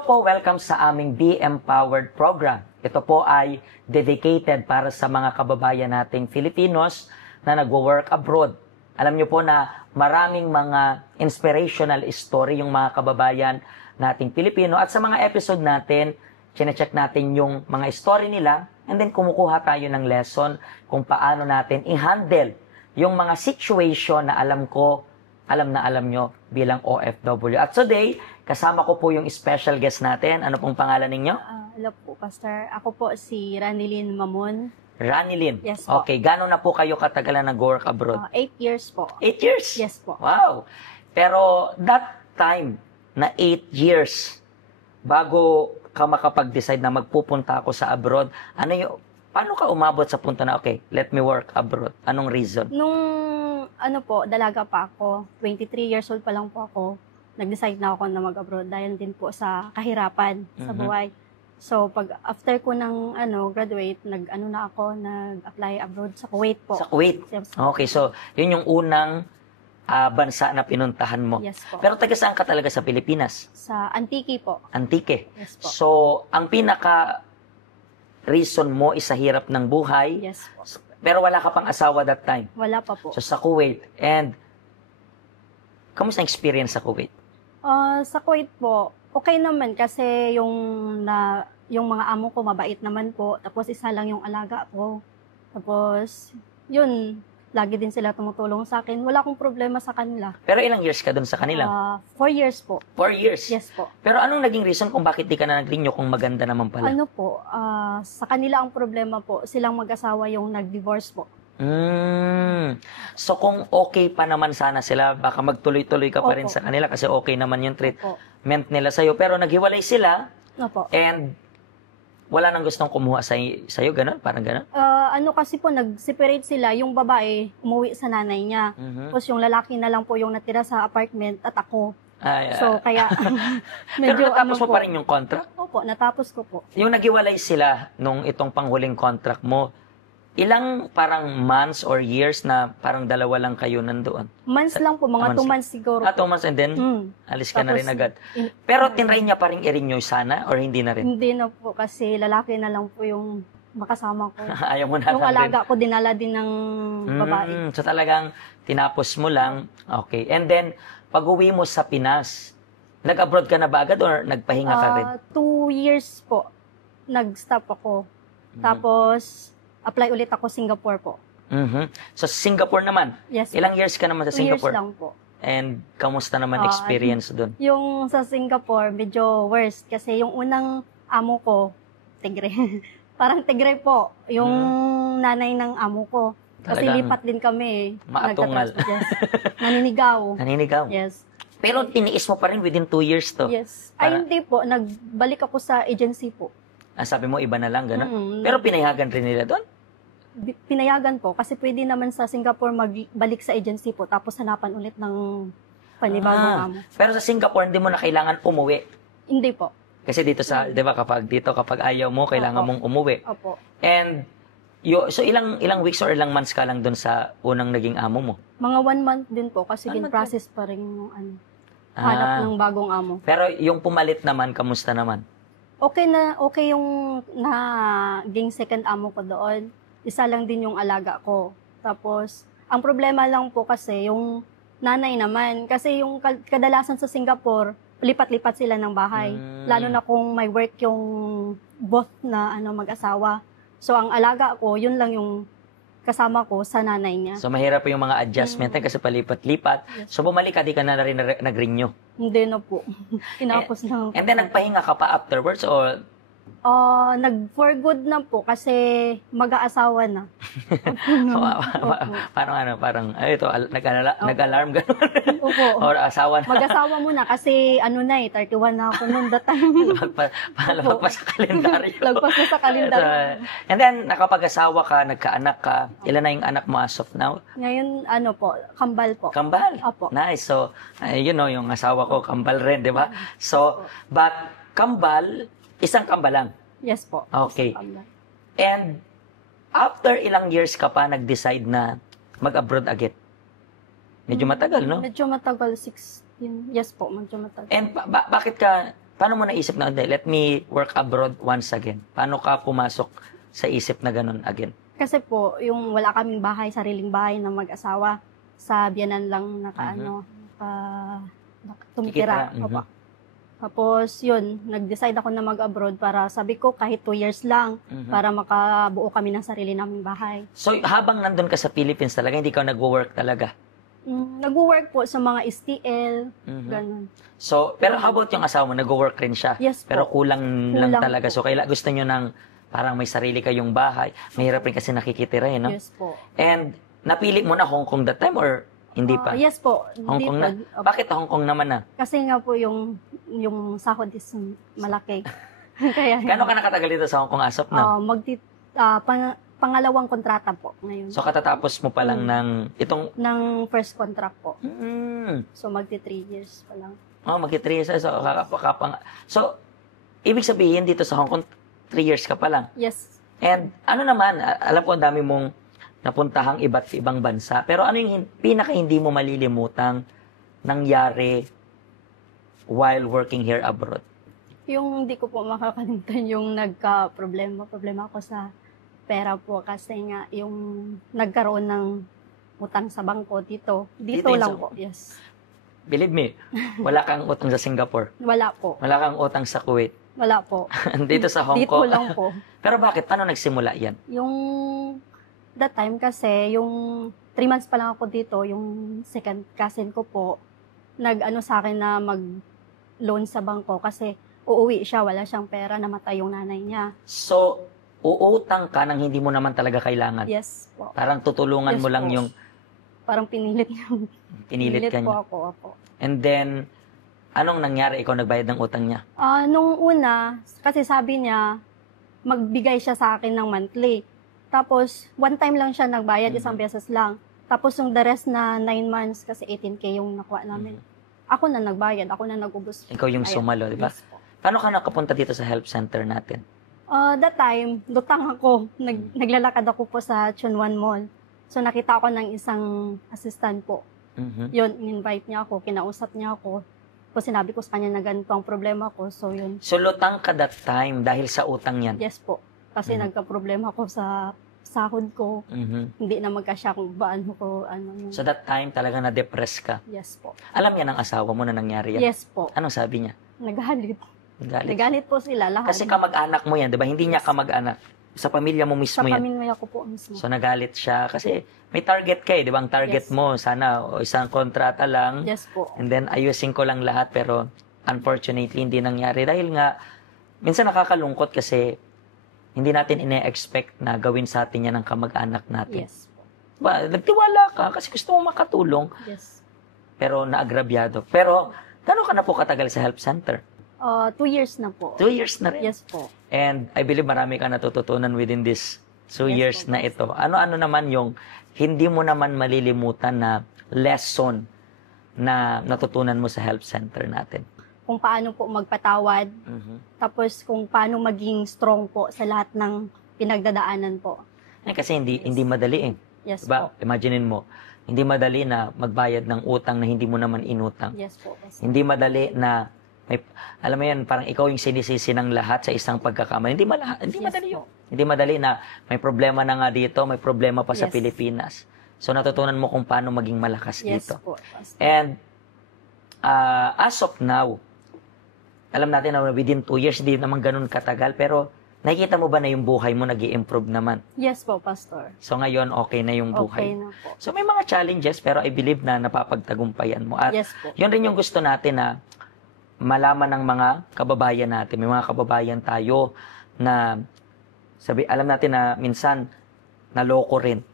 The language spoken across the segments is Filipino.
Hello po, welcome sa aming Be Empowered program. Ito po ay dedicated para sa mga kababayan nating Filipinos na nagwo-work abroad. Alam niyo po na maraming mga inspirational story yung mga kababayan nating Pilipino at sa mga episode natin, chinecheck natin yung mga story nila and then kumukuha tayo ng lesson kung paano natin i-handle yung mga situation na alam na alam nyo bilang OFW. At today, kasama ko po yung special guest natin. Ano pong pangalan ninyo? Hello po, Pastor. Ako po si Ranilyn Mamon. Ranilyn? Yes po. Okay, gano'n na po kayo katagalan nag-work abroad? 8 years po. 8 years? Yes po. Wow! Pero that time na 8 years, bago ka makapag-decide na magpupunta ako sa abroad, paano ka umabot sa punto na, okay, let me work abroad? Anong reason? Dalaga pa ako. 23 years old pa lang po ako. Nag-decide na ako na mag-abroad dahil din po sa kahirapan sa buhay. So, after ko ng graduate, nag-apply abroad sa Kuwait po. Sa Kuwait? Yes, okay, so yun yung unang bansa na pinuntahan mo. Yes po. Pero taga saan ka talaga sa Pilipinas? Sa Antique po. Antique? Yes po. So, ang pinaka-reason mo is sa hirap ng buhay? Yes po. Pero wala ka pang asawa that time? Wala pa po. So, sa Kuwait. And, kamusta ang experience sa Kuwait? Sa Kuwait po, okay naman kasi yung mga amo ko mabait naman po. Tapos isa lang yung alaga ko. Tapos, yun, lagi din sila tumutulong sa akin. Wala akong problema sa kanila. Pero ilang years ka dun sa kanila? 4 years po. 4 years? Yes po. Pero anong naging reason kung bakit di ka na nag-renew kung maganda naman pala? Sa kanila ang problema po, silang mag-asawa yung nag-divorce po. So kung okay pa naman sana sila, baka magtuloy-tuloy ka pa rin Opo. sa kanila kasi okay naman yung treatment nila sa'yo. Pero naghiwalay sila Opo. and wala nang gustong kumuha sa'yo, gano'n? Parang gano'n? Kasi po, nag-separate sila. Yung babae, umuwi sa nanay niya. Tapos yung lalaki na lang po yung natira sa apartment at ako. So, kaya Pero medyo natapos mo pa rin yung contract? Opo, natapos ko po. Yung naghiwalay sila nung itong panghuling contract mo, ilang parang months or years na parang dalawa lang kayo nandoon? Months lang po, mga 2 months siguro. 2 months and then alis ka na rin agad. Pero tinry niya pa rin i-renew sana or hindi na rin? Hindi na po kasi lalaki na lang po yung makasama ko. Ayaw mo na Yung lang alaga rin. ko dinala din ng babae. So talagang tinapos mo lang. Okay. And then, pag-uwi mo sa Pinas, nag-abroad ka na ba agad or nagpahinga ka rin? 2 years po, nag-stop ako. Tapos, apply ulit ako Singapore po. So, Singapore naman? Yes. Ilang years ka naman sa 2 years Singapore? lang po. And kamusta naman experience doon? Yung sa Singapore, medyo worst. Kasi yung unang amo ko, tigre. Parang tigre po. Yung nanay ng amo ko. Kasi Talagang lipat din kami. maatungal. Yes. Naninigaw. Naninigaw? Yes. Pero tiniis mo pa rin within 2 years to? Yes. Ay, hindi po. Nagbalik ako sa agency po. Sabi mo, iba na lang, gano'n? Pero pinayagan rin nila doon? Pinayagan po. Kasi pwede naman sa Singapore magbalik sa agency po. Tapos hanapan ulit ng panibagong amo. Pero sa Singapore, hindi mo na kailangan umuwi. Hindi po. Kasi dito di ba, kapag ayaw mo, kailangan mong umuwi. Opo. And, so ilang weeks or ilang months ka lang doon sa unang naging amo mo? Mga 1 month din po. Kasi process pa rin yung hanap ng bagong amo. Pero yung pumalit naman, kamusta naman? Okay yung naging second amo ko doon. Isa lang din yung alaga ko. Tapos, ang problema lang po kasi yung nanay naman. Kasi yung kadalasan sa Singapore, lipat-lipat sila ng bahay. Lalo na kung may work yung both na mag-asawa. So, ang alaga ko, yun lang yung kasama ko sa nanay niya. So, mahirap po yung mga adjustment kasi palipat-lipat. Yes. So, bumalik ka, di ka na rin nag-renew. Hindi na po. Tinapos na. And then, nagpahinga ka pa afterwards or? For good na po kasi mag-aasawa na. Parang, nag-alarm gano'n. Opo. Or asawa na. Mag-asawa muna kasi 31 na ako noon that time. Lagpas pa sa kalendaryo. Lagpas na sa kalendaryo. And then, nakapag-asawa ka, nagkaanak ka. Ilan na yung anak mo as of now? Ngayon, kambal po. Kambal? Opo. Nice. So, yung asawa ko, kambal rin, di ba? So, but kambal, isang kambal lang. Yes po. Okay. And after ilang years ka pa nag-decide na mag-abroad agad? Medyo matagal, no? Medyo matagal, 16. Yes po, medyo matagal. And bakit ka paano mo naisip na, "Hindi, let me work abroad once again"? Paano ka pumasok sa isip na ganun again? Kasi po, yung wala kaming bahay, sariling bahay na mag-asawa, sa biyanan lang tumitira. Kikita, Opo. Tapos, yun, nag-decide ako na mag-abroad para sabi ko kahit 2 years lang para makabuo kami ng sarili naming bahay. So, habang nandun ka sa Philippines talaga, hindi ka nag-work talaga? Nag-work po sa mga STL, ganun. So, pero how about yung asawa mo? Nag-work rin siya? Yes po. Pero kulang lang Kulang talaga. po. So, gusto nyo ng parang may sarili kayong bahay. Mahirap rin kasi nakikitira, no? Yes po. And, napili mo na Hong Kong that time or hindi pa? Yes po. Hong Kong na? Opo. Bakit Hong Kong naman na? Kasi nga po yung sahod is malaki. Kaya Gano'n ka nakatagal dito sa Hong Kong as of now? pangalawang kontrata po ngayon. So, katatapos mo pa lang ng itong... Ng first contract po. Mm, So, magti 3 years pa lang. magki-3 years. So, ibig sabihin dito sa Hong Kong, 3 years ka pa lang. Yes. And ano naman, alam ko ang dami mong napuntahang iba't ibang bansa. Pero ano yung pinaka hindi mo malilimutang nangyari while working here abroad? Yung hindi ko po makakalimutan yung problema ako sa pera po kasi nga yung nagkaroon ng utang sa bangko dito. Dito Dito lang sa- po. Yes. Believe me, wala kang utang sa Singapore. Wala po. Wala kang utang sa Kuwait. Wala po. Dito sa Hong Dito Kong. lang po. Pero bakit? Paano nagsimula yan? Yung that time kasi, yung 3 months pa lang ako dito, yung second cousin ko po, nag-ano sa akin na mag-loan sa bangko kasi uuwi siya, wala siyang pera, namatay yung nanay niya. So, uutang ka nang hindi mo naman talaga kailangan. Yes po. Parang tutulungan Yes mo lang po. yung Parang pinilit niya. pinilit ka po niya. ako, opo. And then, anong nangyari? Ikaw nagbayad ng utang niya? Nung una, kasi sabi niya, magbigay siya sa akin ng monthly. Tapos, one time lang siya nagbayad, isang beses lang. Tapos, yung the rest na 9 months, kasi 18K yung nakuha namin. Ako na nagbayad, ako na nag-ubos. Ikaw yung Ayan. sumalo, di ba? Yes po. Paano ka nakapunta dito sa help center natin? That time, lutang ako. Naglalakad ako po sa Chunwan Mall. So, nakita ako ng isang assistant po. Mhm. Yun, in-invite niya ako, kinausap niya ako. Tapos sinabi ko sa kanya na ganito ang problema ko. So, yun. So, lutang ka that time dahil sa utang yan? Yes po. Kasi nagka-problema ko sa sahod ko. Mhm. Hindi na magkasya kung baano ko, ano yun. So, that time talaga na-depress ka. Yes po. Alam niya ng asawa mo na nangyari yan? Yes po. Anong sabi niya? Nagalit. Galit. Nagalit po sila lahat. Kasi kamag-anak mo yan, di ba? Hindi niya kamag-anak. Sa pamilya mo mismo sa yan. pamilya ko po mismo. So, nagalit siya. Kasi may target ka eh, di ba? Ang target Yes. mo, sana isang kontrata lang. Yes po. And then, ayusin ko lang lahat. Pero, unfortunately, hindi nangyari. Dahil nga, minsan nakakalungkot kasi hindi natin ine-expect na gawin sa atin yan ng kamag-anak natin. Yes po. Ba, nagtiwala ka kasi gusto mo makatulong, Yes. pero naagrabyado. Pero, gano'n ka na po katagal sa help center? 2 years na po. 2 years na rin. Yes po. And I believe marami ka natututunan within this 2 Yes years po, na ito. Ano-ano naman yung hindi mo naman malilimutan na lesson na natutunan mo sa help center natin? Kung paano po magpatawad. Tapos kung paano maging strong po sa lahat ng pinagdadaanan po. Kasi hindi madali eh. Yes Diba? po. Imaginein mo, hindi madali na magbayad ng utang na hindi mo naman inutang. Yes po. Yes. Hindi madali na alam mo yan, parang ikaw yung sinisisi ng lahat sa isang pagkakamali. Hindi Yes madali po. yun. Hindi madali na may problema na nga dito, may problema pa sa Yes. Pilipinas. So natutunan mo kung paano maging malakas Yes dito. po. Yes. And as of now, alam natin na within 2 years, hindi naman ganun katagal, pero nakikita mo ba na yung buhay mo nag-i-improve naman? Yes po, Pastor. So ngayon, okay na yung Okay buhay. na po. So may mga challenges, pero I believe na napapagtagumpayan mo. At Yes po. yun rin yung gusto natin na malaman ng mga kababayan natin. May mga kababayan tayo na alam natin na minsan naloko rin.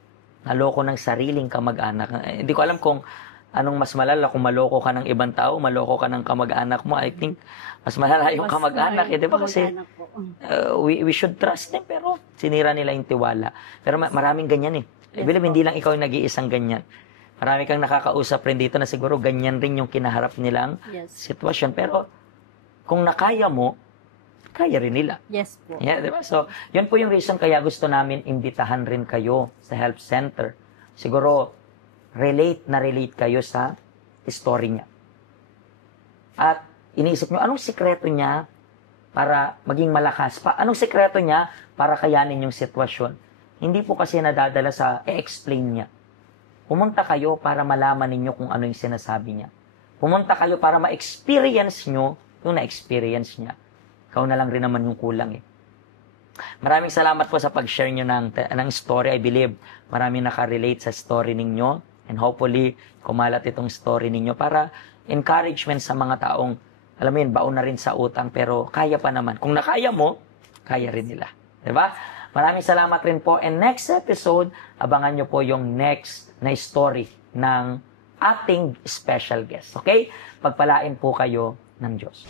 Naloko ng sariling kamag-anak. Hindi ko alam kung anong mas malala, kung maloko ka ng ibang tao, maloko ka ng kamag-anak mo. I think mas malala yung Mas kamag-anak. may Di ba? Kasi kamag-anak po. we should trust them, pero sinira nila yung tiwala. Pero maraming ganyan eh. I Yes believe po. hindi lang ikaw yung nag-iisang ganyan. Marami kang nakakausap rin dito na siguro ganyan rin yung kinaharap nilang Yes. sitwasyon. Pero kung nakaya mo, kaya rin nila. Yes po. Yeah, di ba? So, yun po yung reason kaya gusto namin imbitahan rin kayo sa help center. Siguro, relate kayo sa story niya. At iniisip nyo, anong sikreto niya para maging malakas? Anong sikreto niya para kayanin yung sitwasyon? Hindi po kasi nadadala sa i-explain niya. Pumunta kayo para malaman ninyo kung ano yung sinasabi niya. Pumunta kayo para ma-experience nyo yung na-experience niya. Ikaw na lang rin naman yung kulang eh. Maraming salamat po sa pag-share nyo ng story. I believe maraming nakarelate sa story ninyo. And hopefully, kumalat itong story ninyo para encouragement sa mga taong, alam mo yun, baon na rin sa utang, pero kaya pa naman. Kung nakaya mo, kaya rin nila. Diba? Maraming salamat rin po. And next episode, abangan nyo po yung next na story ng ating special guest. Okay? Pagpalain po kayo ng Diyos.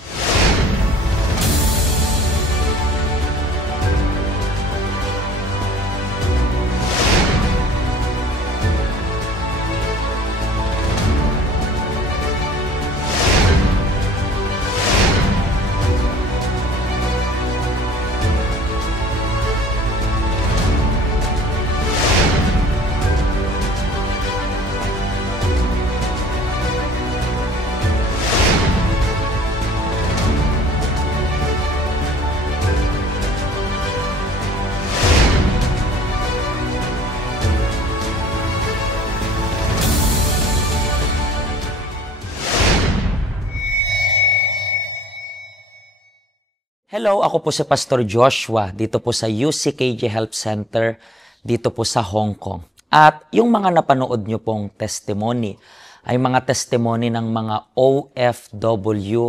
Hello, ako po si Pastor Joshua dito po sa UCKJ Help Center dito po sa Hong Kong. At yung mga napanood nyo pong testimony ay mga testimony ng mga OFW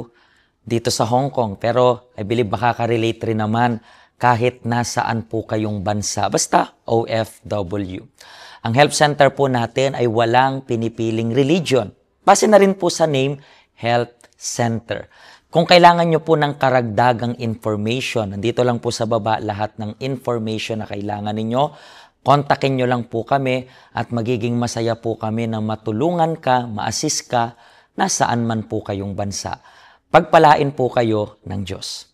dito sa Hong Kong. Pero I believe makaka-relate rin naman kahit nasaan po kayong bansa. Basta OFW. Ang Help Center po natin ay walang pinipiling religion. Base na rin po sa name, Health Center. Kung kailangan nyo po ng karagdagang information, nandito lang po sa baba lahat ng information na kailangan ninyo. Kontakin nyo lang po kami at magiging masaya po kami na matulungan ka, ma-assist ka, nasaan man po kayong bansa. Pagpalain po kayo ng Diyos.